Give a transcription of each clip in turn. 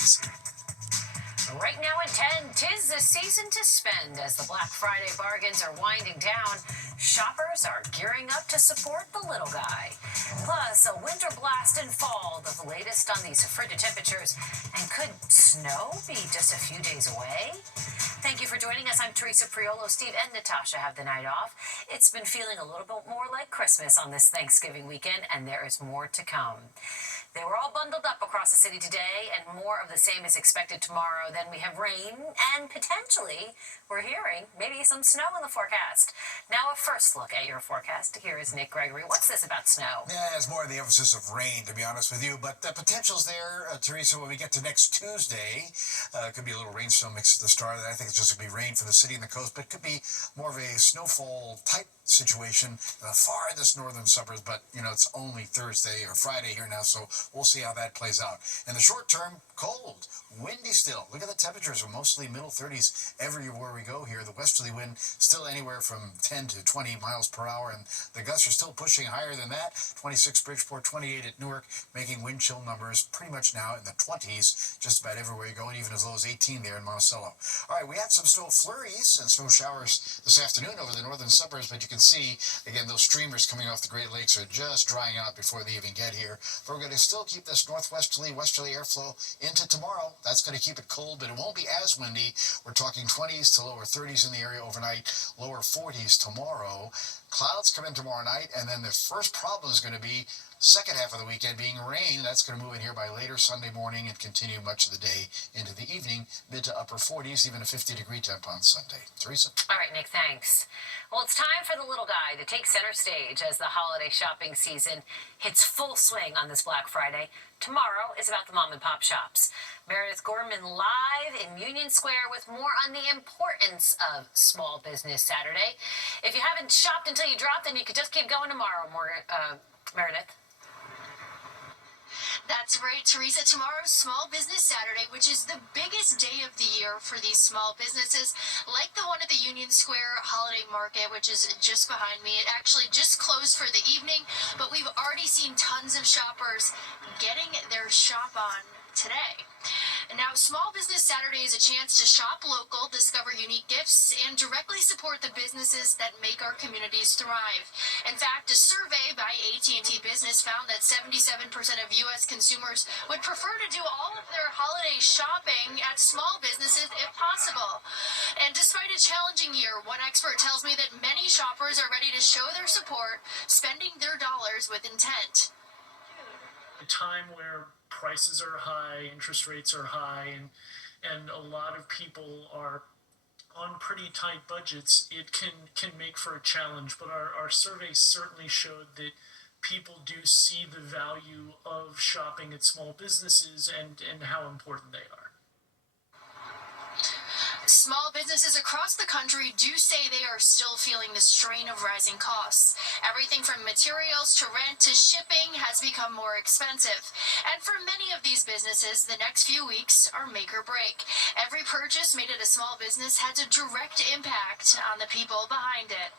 news. Right now at 10, 'tis the season to spend. As the Black Friday bargains are winding down, shoppers are gearing up to support the little guy. Plus, a winter blast in fall, the latest on these frigid temperatures. And could snow be just a few days away? Thank you for joining us. I'm Teresa Priolo. Steve and Natasha have the night off. It's been feeling a little bit more like Christmas on this Thanksgiving weekend, and there is more to come. They were all bundled up across the city today, and more of the same is expected tomorrow. Then we have rain, and potentially, we're hearing, maybe some snow in the forecast. Now a first look at your forecast. Here is Nick Gregory. What's this about snow? Yeah, it's more of the emphasis of rain, to be honest with you. But the potential's there, Teresa, when we get to next Tuesday. It could be a little rainstorm mixed at the start. I think it's just going to be rain for the city and the coast, but it could be more of a snowfall type situation in the farthest northern suburbs. But, it's only Thursday or Friday here now, so we'll see how that plays out. In the short term, cold, windy still. Look at the temperatures are mostly middle 30s everywhere we go here. The westerly wind still anywhere from 10 to 20 miles per hour, and the gusts are still pushing higher than that. 26 Bridgeport, 28 at Newark, making wind chill numbers pretty much now in the 20s just about everywhere you go, and even as low as 18 there in Monticello. All right, we had some snow flurries and snow showers this afternoon over the northern suburbs, but you can see, again, those streamers coming off the Great Lakes are just drying out before they even get here. But we're going to still keep this northwesterly, westerly airflow into tomorrow. That's going to keep it cold, but it won't be as windy. We're talking 20s to lower 30s in the area overnight, lower 40s tomorrow. Clouds come in tomorrow night, and then the first problem is going to be second half of the weekend being rain. That's going to move in here by later Sunday morning and continue much of the day into the evening, mid to upper 40s, even a 50-degree temp on Sunday. Teresa? All right, Nick, thanks. Well, it's time for the little guy to take center stage as the holiday shopping season hits full swing on this Black Friday. Tomorrow is about the mom and pop shops. Meredith Gorman live in Union Square with more on the importance of Small Business Saturday. If you haven't shopped until you drop, then you could just keep going tomorrow, Meredith. That's right, Teresa. Tomorrow's Small Business Saturday, which is the biggest day of the year for these small businesses, like the one at the Union Square Holiday Market, which is just behind me. It actually just closed for the evening, but we've already seen tons of shoppers getting their shop on today. Now, Small Business Saturday is a chance to shop local, discover unique gifts, and directly support the businesses that make our communities thrive. In fact, a survey by AT&T Business found that 77% of U.S. consumers would prefer to do all of their holiday shopping at small businesses if possible. And despite a challenging year, one expert tells me that many shoppers are ready to show their support, spending their dollars with intent. A time where prices are high, interest rates are high, and a lot of people are on pretty tight budgets, it can make for a challenge. But our survey certainly showed that people do see the value of shopping at small businesses and how important they are. Small businesses across the country do say they are still feeling the strain of rising costs. Everything from materials to rent to shipping has become more expensive. And for many of these businesses, the next few weeks are make or break. Every purchase made at a small business has a direct impact on the people behind it.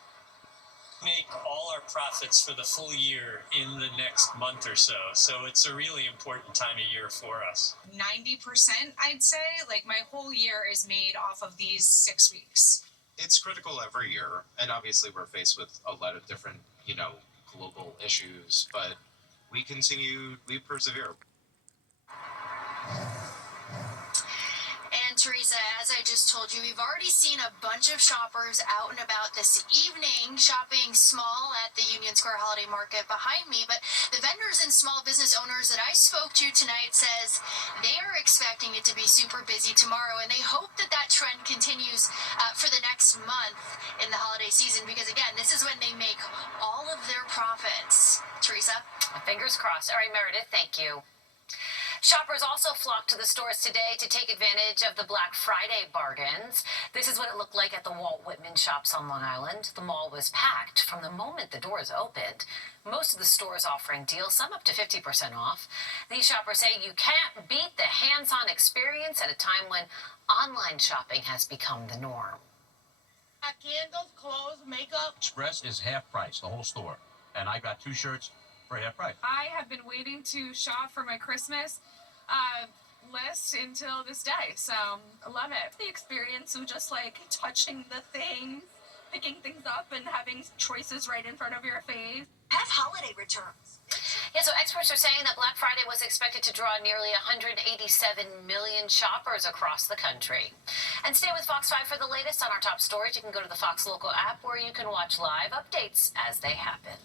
Make all our profits for the full year in the next month or so. So it's a really important time of year for us. 90%, I'd say. Like, my whole year is made off of these 6 weeks. It's critical every year, and obviously we're faced with a lot of different, global issues, but we persevere. And Teresa, as I just told you, we've already seen a bunch of shoppers out and about this evening shopping small at the Union Square Holiday Market behind me. But the vendors and small business owners that I spoke to tonight says they are expecting it to be super busy tomorrow, and they hope that trend continues for the next month in the holiday season, because again, this is when they make all of their profits. Teresa? Fingers crossed. All right, Meredith, thank you. Shoppers also flocked to the stores today to take advantage of the Black Friday bargains. This is what it looked like at the Walt Whitman shops on Long Island. The mall was packed from the moment the doors opened. Most of the stores offering deals, some up to 50% off. These shoppers say you can't beat the hands-on experience at a time when online shopping has become the norm. Candles, clothes, makeup. Express is half price, the whole store. And I got 2 shirts for half price. I have been waiting to shop for my Christmas list until this day. So I love it. The experience of just like touching the thing, picking things up, and having choices right in front of your face. Have holiday returns. Yeah, so experts are saying that Black Friday was expected to draw nearly 187 million shoppers across the country. And stay with Fox 5 for the latest on our top stories. You can go to the Fox Local app where you can watch live updates as they happen.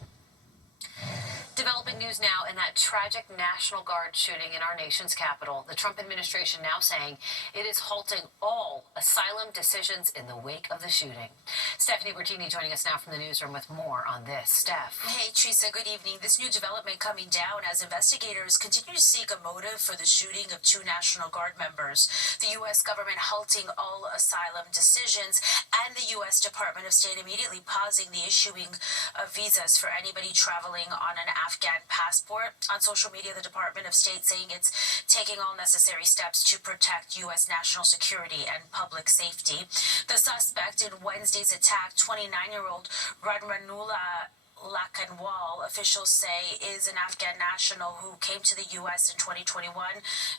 Developing news now in that tragic National Guard shooting in our nation's capital. The Trump administration now saying it is halting all asylum decisions in the wake of the shooting. Stephanie Bertini joining us now from the newsroom with more on this. Steph. Hey, Teresa, good evening. This new development coming down as investigators continue to seek a motive for the shooting of 2 National Guard members. The U.S. government halting all asylum decisions, and the U.S. Department of State immediately pausing the issuing of visas for anybody traveling on an Afghan passport. On social media, the Department of State saying it's taking all necessary steps to protect U.S. national security and public safety. The suspect in Wednesday's attack, 29-year-old Radmanullah Lakanwal, officials say is an Afghan national who came to the U.S. in 2021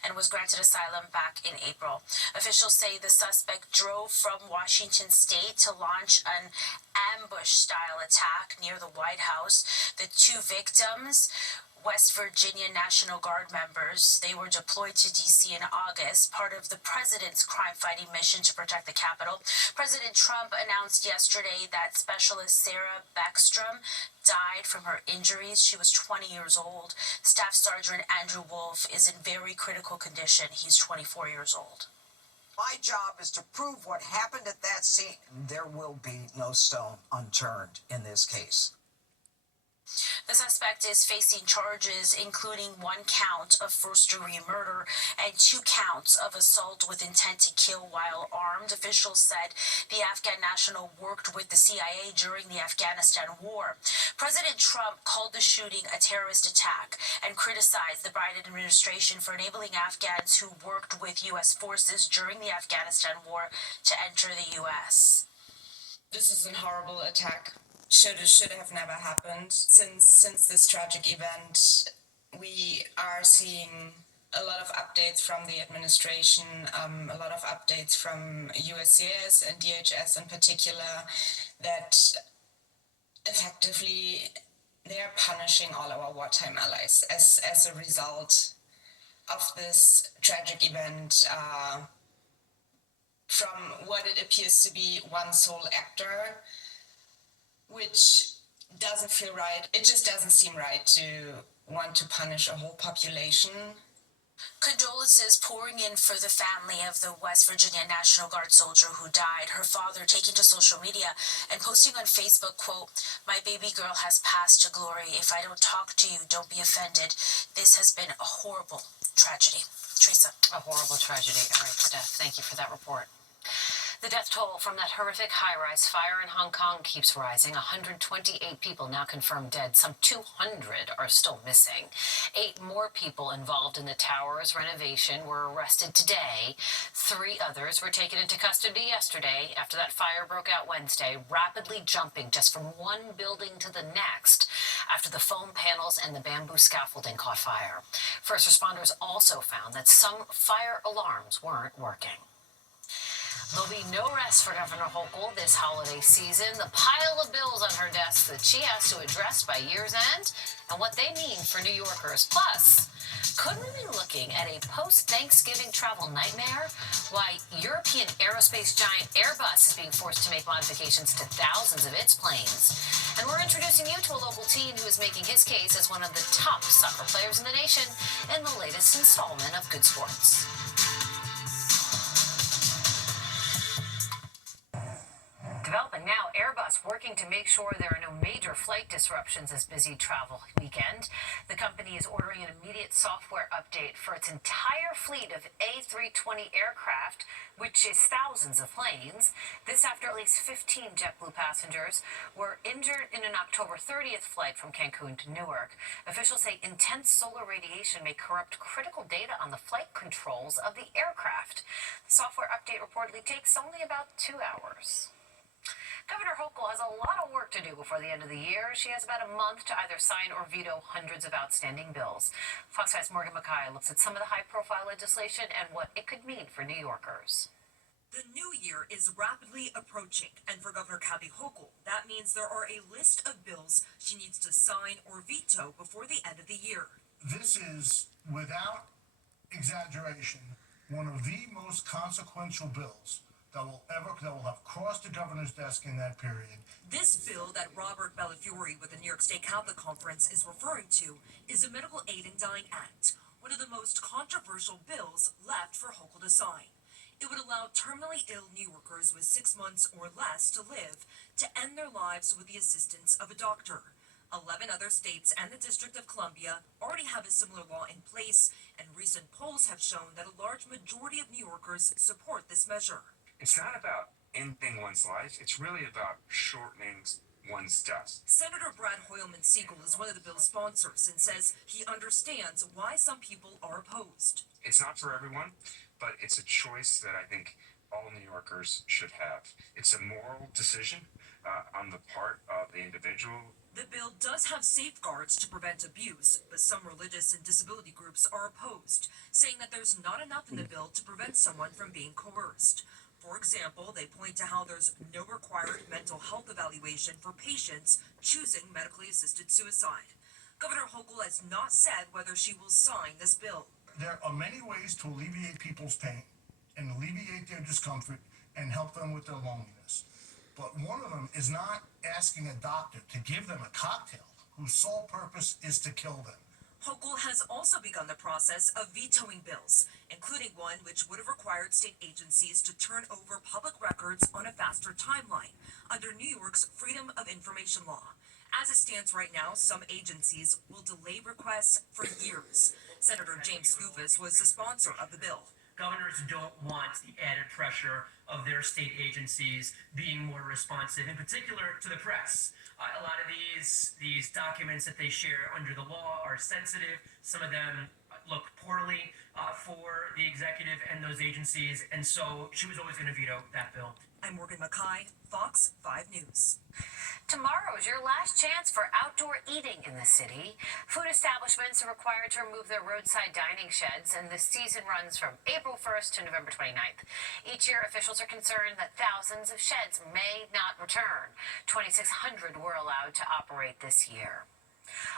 and was granted asylum back in April. Officials say the suspect drove from Washington State to launch an ambush-style attack near the White House. The 2 victims, West Virginia National Guard members, they were deployed to D.C. in August, part of the president's crime-fighting mission to protect the Capitol. President Trump announced yesterday that Specialist Sarah Beckstrom died from her injuries. She was 20 years old. Staff Sergeant Andrew Wolf is in very critical condition. He's 24 years old. My job is to prove what happened at that scene. There will be no stone unturned in this case. The suspect is facing charges including 1 count of first-degree murder and 2 counts of assault with intent to kill while armed. Officials said the Afghan national worked with the CIA during the Afghanistan war. President Trump called the shooting a terrorist attack and criticized the Biden administration for enabling Afghans who worked with U.S. forces during the Afghanistan war to enter the U.S. This is a horrible attack. Should have never happened. Since this tragic event, we are seeing a lot of updates from the administration, a lot of updates from USCIS and DHS in particular, that effectively they are punishing all our wartime allies as a result of this tragic event. From what it appears to be one sole actor, which doesn't feel right. It just doesn't seem right to want to punish a whole population. Condolences pouring in for the family of the West Virginia National Guard soldier who died. Her father taking to social media and posting on Facebook, quote, "My baby girl has passed to glory. If I don't talk to you, don't be offended. This has been a horrible tragedy." Teresa. A horrible tragedy. All right, Steph, thank you for that report. The death toll from that horrific high-rise fire in Hong Kong keeps rising. 128 people now confirmed dead. Some 200 are still missing. 8 more people involved in the tower's renovation were arrested today. 3 others were taken into custody yesterday after that fire broke out Wednesday, rapidly jumping just from one building to the next after the foam panels and the bamboo scaffolding caught fire. First responders also found that some fire alarms weren't working. There'll be no rest for Governor Hochul this holiday season. The pile of bills on her desk that she has to address by year's end and what they mean for New Yorkers. Plus, could we be looking at a post-Thanksgiving travel nightmare? Why European aerospace giant Airbus is being forced to make modifications to thousands of its planes. And we're introducing you to a local teen who is making his case as one of the top soccer players in the nation in the latest installment of Good Sports. Developing now, Airbus working to make sure there are no major flight disruptions this busy travel weekend. The company is ordering an immediate software update for its entire fleet of A320 aircraft, which is thousands of planes. This after at least 15 JetBlue passengers were injured in an October 30th flight from Cancun to Newark. Officials say intense solar radiation may corrupt critical data on the flight controls of the aircraft. The software update reportedly takes only about 2 hours. Governor Hochul has a lot of work to do before the end of the year. She has about a month to either sign or veto hundreds of outstanding bills. Fox 5's Morgan Mackay looks at some of the high-profile legislation and what it could mean for New Yorkers. The new year is rapidly approaching, and for Governor Kathy Hochul, that means there are a list of bills she needs to sign or veto before the end of the year. This is, without exaggeration, one of the most consequential bills that will have crossed the governor's desk in that period. This bill that Robert Bellafiore with the New York State Catholic Conference is referring to is the Medical Aid in Dying Act, one of the most controversial bills left for Hochul to sign. It would allow terminally ill New Yorkers with 6 months or less to live to end their lives with the assistance of a doctor. 11 other states and the District of Columbia already have a similar law in place, and recent polls have shown that a large majority of New Yorkers support this measure. It's not about ending one's life, it's really about shortening one's death. Senator Brad Hoylman-Siegel is one of the bill's sponsors and says he understands why some people are opposed. It's not for everyone, but it's a choice that I think all New Yorkers should have. It's a moral decision on the part of the individual. The bill does have safeguards to prevent abuse, but some religious and disability groups are opposed, saying that there's not enough in the bill to prevent someone from being coerced. For example, they point to how there's no required mental health evaluation for patients choosing medically assisted suicide. Governor Hochul has not said whether she will sign this bill. There are many ways to alleviate people's pain and alleviate their discomfort and help them with their loneliness. But one of them is not asking a doctor to give them a cocktail whose sole purpose is to kill them. Hochul has also begun the process of vetoing bills, including one which would have required state agencies to turn over public records on a faster timeline under New York's Freedom of Information law. As it stands right now, some agencies will delay requests for years. Senator James Skoufis was the sponsor of the bill. Governors don't want the added pressure of their state agencies being more responsive, in particular to the press. A lot of these documents that they share under the law are sensitive. Some of them look poorly for the executive and those agencies, and so she was always going to veto that bill. I'm Morgan Mackay, Fox 5 News. Tomorrow is your last chance for outdoor eating in the city. Food establishments are required to remove their roadside dining sheds, and the season runs from April 1st to November 29th. Each year, officials are concerned that thousands of sheds may not return. 2,600 were allowed to operate this year.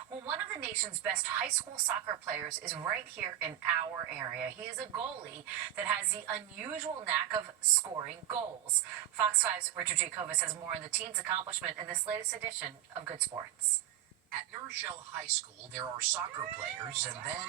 Well, one of the nation's best high school soccer players is right here in our area. He is a goalie that has the unusual knack of scoring goals. Fox 5's Richard Jacobus has more on the team's accomplishment in this latest edition of Good Sports. At New Rochelle High School, there are soccer players, and then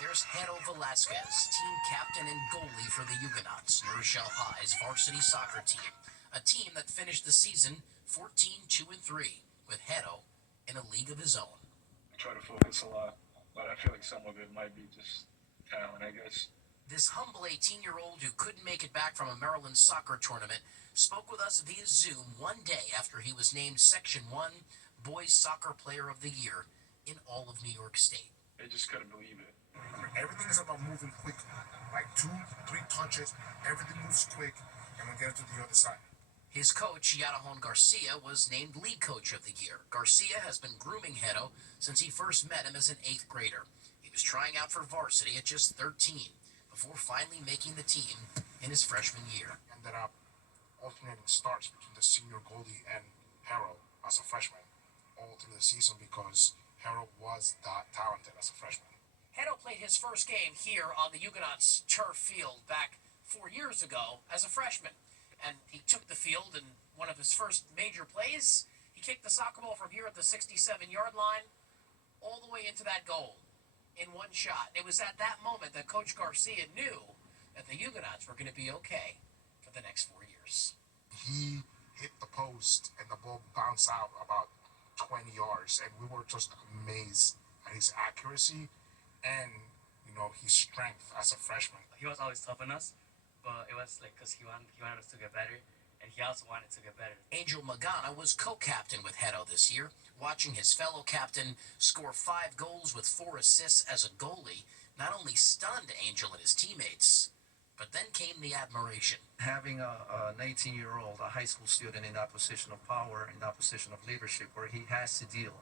there's Jero Velasquez, team captain and goalie for the Huguenots, New Rochelle High's varsity soccer team, a team that finished the season 14-2-3, with Jero in a league of his own. I try to focus a lot, but I feel like some of it might be just talent, I guess. This humble 18-year-old who couldn't make it back from a Maryland soccer tournament spoke with us via Zoom one day after he was named Section 1 Boys Soccer Player of the Year in all of New York State. I just couldn't believe it. Everything is about moving quickly. Like 2-3 touches, everything moves quick, and we get to the other side. His coach, Yadajon Garcia, was named League Coach of the Year. Garcia has been grooming Jero since he first met him as an 8th grader. He was trying out for varsity at just 13, before finally making the team in his freshman year. Ended up alternating starts between the senior goalie and Jero as a freshman all through the season because Jero was that talented as a freshman. Jero played his first game here on the Huguenots turf field back 4 years ago as a freshman. And he took the field in one of his first major plays. He kicked the soccer ball from here at the 67-yard line all the way into that goal in one shot. It was at that moment that Coach Garcia knew that the Huguenots were going to be okay for the next 4 years. He hit the post and the ball bounced out about 20 yards, and we were just amazed at his accuracy and, his strength as a freshman. He was always tough on us. But it was like because he wanted us to get better, and he also wanted to get better. Angel Magana was co-captain with Jero this year, watching his fellow captain score 5 goals with 4 assists as a goalie. Not only stunned Angel and his teammates, But then came the admiration. Having an 18-year-old, a high school student in that position of power, in that position of leadership, where he has to deal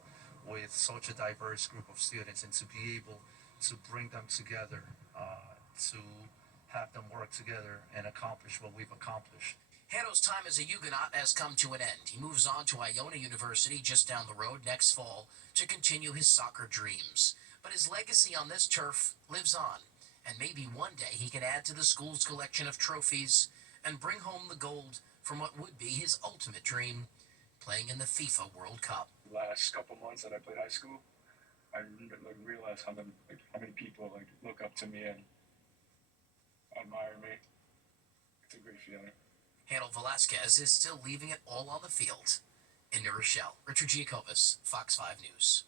with such a diverse group of students, and to be able to bring them together, to have them work together and accomplish what we've accomplished. Hano's time as a Huguenot has come to an end. He moves on to Iona University just down the road next fall to continue his soccer dreams. But his legacy on this turf lives on, and maybe one day he can add to the school's collection of trophies and bring home the gold from what would be his ultimate dream, playing in the FIFA World Cup. The last couple months that I played high school, I realized how many people look up to me and admire me. It's a great feeling. Hano Velasquez is still leaving it all on the field in New Rochelle. Richard Giacobas, Fox 5 News.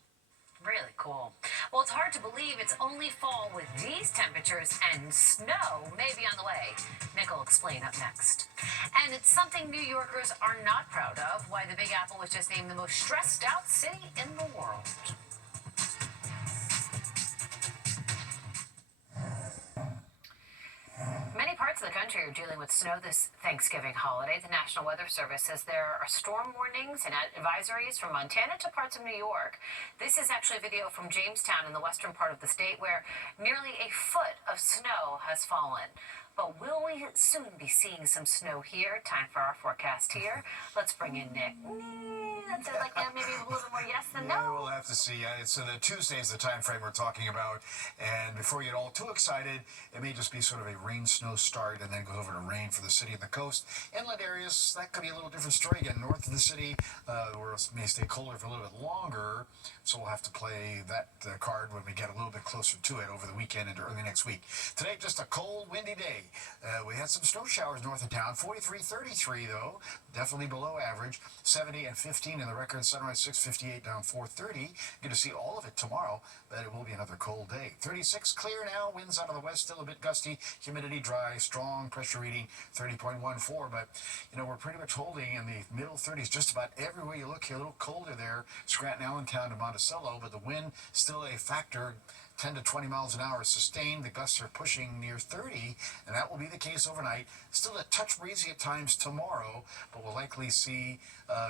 Really cool. Well, it's hard to believe it's only fall with these temperatures, and snow may be on the way. Nick will explain up next. And it's something New Yorkers are not proud of, why the Big Apple was just named the most stressed out city in the world. Many parts of the country are dealing with snow this Thanksgiving holiday. The National Weather Service says there are storm warnings and advisories from Montana to parts of New York. This is actually a video from Jamestown in the western part of the state where nearly a foot of snow has fallen. But will we soon be seeing some snow here? Time for our forecast here. Let's bring in Nick. That's like maybe a little bit more yes than no. We'll have to see. So the Tuesday is the time frame we're talking about. And before you get all too excited, it may just be sort of a rain-snow start and then go over to rain for the city and the coast. Inland areas, that could be a little different story. Again, north of the city, where it may stay colder for a little bit longer. So we'll have to play that card when we get a little bit closer to it over the weekend into early next week. Today, just a cold, windy day. We had some snow showers north of town. 43, 33, though. Definitely below average. 70 and 15 in the record. Sunrise 6:58 down 4:30. Going to see all of it tomorrow, but it will be another cold day. 36 clear now. Winds out of the west, still a bit gusty. Humidity dry. Strong pressure reading 30.14. But, we're pretty much holding in the middle 30s just about everywhere you look here. A little colder there. Scranton, Allentown to Monticello, but the wind still a factor. 10 to 20 miles an hour sustained. The gusts are pushing near 30, and that will be the case overnight. Still a touch breezy at times tomorrow, but we'll likely see,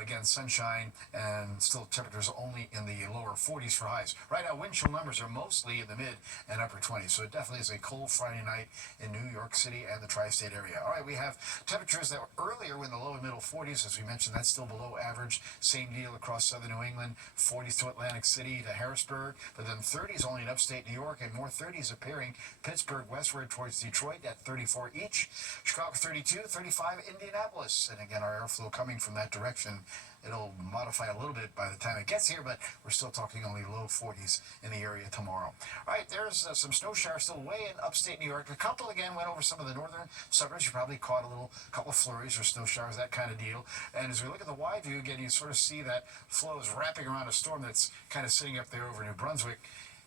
again, sunshine and still temperatures only in the lower 40s for highs. Right now, wind chill numbers are mostly in the mid and upper 20s, so it definitely is a cold Friday night in New York City and the tri-state area. All right, we have temperatures that were earlier in the low and middle 40s. As we mentioned, that's still below average. Same deal across southern New England, 40s to Atlantic City to Harrisburg, but then 30s only in upstate New York, and more 30s appearing Pittsburgh westward towards Detroit at 34 each. Chicago 32, 35 Indianapolis, and again our airflow coming from that direction. It'll modify a little bit by the time it gets here, but we're still talking only low 40s in the area tomorrow. All right, there's some snow showers still way in upstate New York. A couple again went over some of the northern suburbs. You probably caught a couple of flurries or snow showers, that kind of deal. And as we look at the wide view again, you sort of see that flow is wrapping around a storm that's kind of sitting up there over New Brunswick.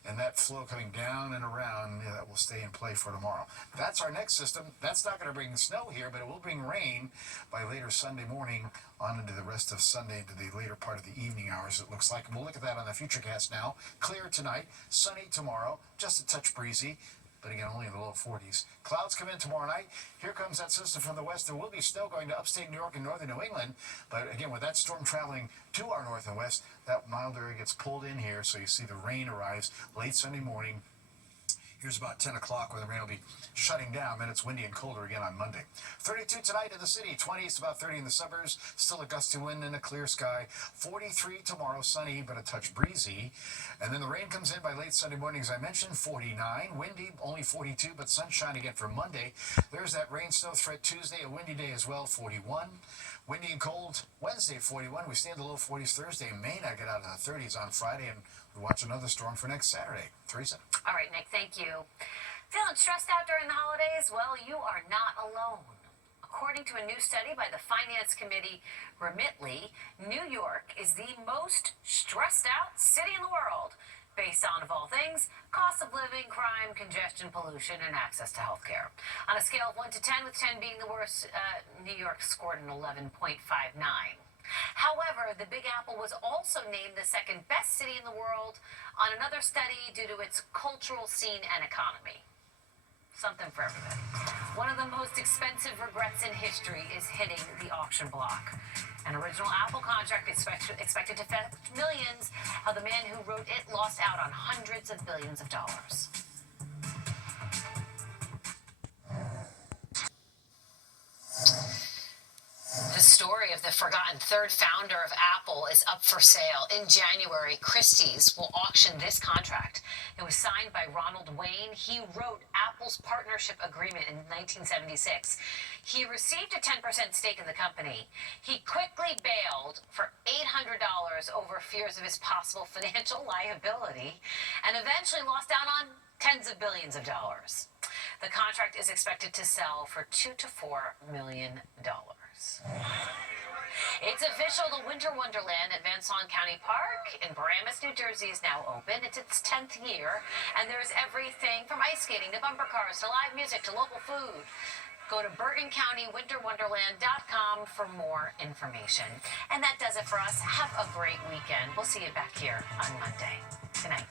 And that flow coming down and around, that will stay in play for tomorrow. That's our next system. That's not going to bring snow here, but it will bring rain by later Sunday morning on into the rest of Sunday, into the later part of the evening hours, it looks like. And we'll look at that on the Futurecast now. Clear tonight, sunny tomorrow, just a touch breezy, but again, only in the low 40s. Clouds come in tomorrow night. Here comes that system from the west. There will be snow going to upstate New York and northern New England. But again, with that storm traveling to our north and west, that mild area gets pulled in here. So you see the rain arrives late Sunday morning. Here's about 10 o'clock where the rain will be shutting down. Then it's windy and colder again on Monday. 32 tonight in the city. 20 to about 30 in the suburbs. Still a gusty wind and a clear sky. 43 tomorrow, sunny but a touch breezy. And then the rain comes in by late Sunday morning, as I mentioned. 49. Windy, only 42, but sunshine again for Monday. There's that rain snow threat Tuesday. A windy day as well, 41. Windy and cold Wednesday, 41. We stay in the low 40s Thursday. May not get out of the 30s on Friday, and we watch another storm for next Saturday. Teresa? All right, Nick, thank you. Feeling stressed out during the holidays? Well, you are not alone. According to a new study by the finance committee Remitly, New York is the most stressed out city in the world, based on, of all things, cost of living, crime, congestion, pollution, and access to health care. On a scale of 1 to 10, with 10 being the worst, New York scored an 11.59. However, the Big Apple was also named the second best city in the world on another study due to its cultural scene and economy. something for everybody. One of the most expensive regrets in history is hitting the auction block. An original Apple contract expected to fetch millions. How the man who wrote it lost out on hundreds of billions of dollars. The story of the forgotten third founder of Apple is up for sale. In January, Christie's will auction this contract. It was signed by Ronald Wayne. He wrote Apple's partnership agreement in 1976. He received a 10% stake in the company. He quickly bailed for $800 over fears of his possible financial liability and eventually lost out on tens of billions of dollars. The contract is expected to sell for $2 to $4 million. It's official, the Winter Wonderland at Van Saun County Park in Paramus, New Jersey is now open. It's its 10th year, and there's everything from ice skating to bumper cars to live music to local food. Go to BurtonCountyWinterWonderland.com for more information. And that does it for us. Have a great weekend. We'll see you back here on Monday. Good night.